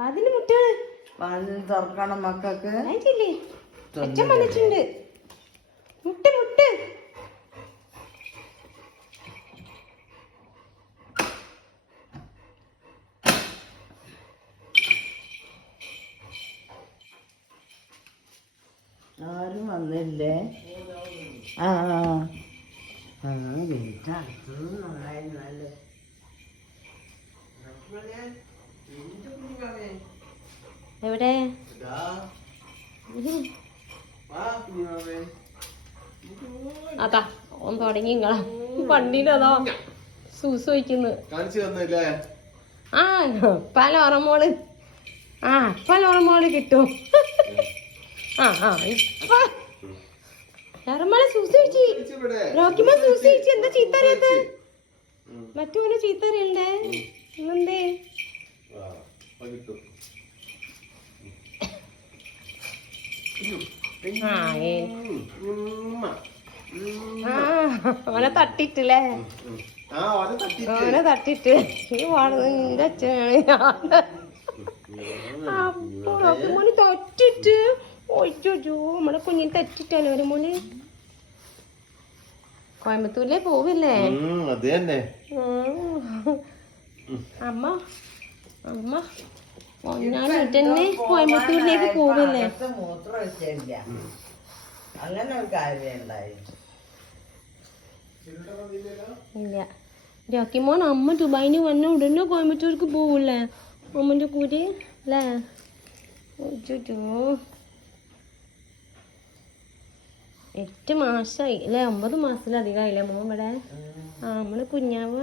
വാതില് മുട്ടാണ്. വാതിൽ തുറക്കണം മക്കൾക്ക്. അച്ഛൻ വന്നിട്ടുണ്ട്. മുട്ട മുട്ട. ആരും വന്നില്ലേ? ആ നന്നായിരുന്നല്ലേ. എവിടെ അതാ ഒന്ന് തുടങ്ങി നിങ്ങളാ പണ്ടീനതാ സൂസ് വയ്ക്കുന്നു. ആ പല ഓറമോള് കിട്ടും. ആ ഇപ്പൊ ഓറമോളെ സൂസ് വെച്ച് റോക്കിമ സൂസ് വെച്ച്. എന്താ ചീത്ത അറിയാത്ത? മറ്റോനെ ചീത്ത അറിയണ്ടേ? എന്തേ അവനെ തട്ടിട്ടില്ലേ? അവനെ തട്ടിട്ട് ഈ നിന്റെ അച്ഛനാണ്. അപ്പൊ മോന് തൊറ്റിട്ട് ഒയ്യോ നമ്മളെ കുഞ്ഞിന് തെറ്റിട്ടാലോ ഒരു മോന്. കോയമ്പത്തൂരിലേ പോവില്ലേ? അമ്മ ഒന്നാലിട്ടെന്നെ കോയമ്പത്തൂരിലേക്ക് പോവില്ലേ? അങ്ങനെ ഒരു കാര്യം ഇല്ല. ജോക്കിമോൻ അമ്മ ദുബായിന് വന്ന ഉടനെ കോയമ്പത്തൂർക്ക് പോവില്ലേ അമ്മന്റെ കൂടെ അല്ലേ? 8 മാസമായി അല്ലേ? 9 മാസത്തിലധികമായില്ലേ മോൻ ഇവിടെ? നമ്മള് കുഞ്ഞാവ്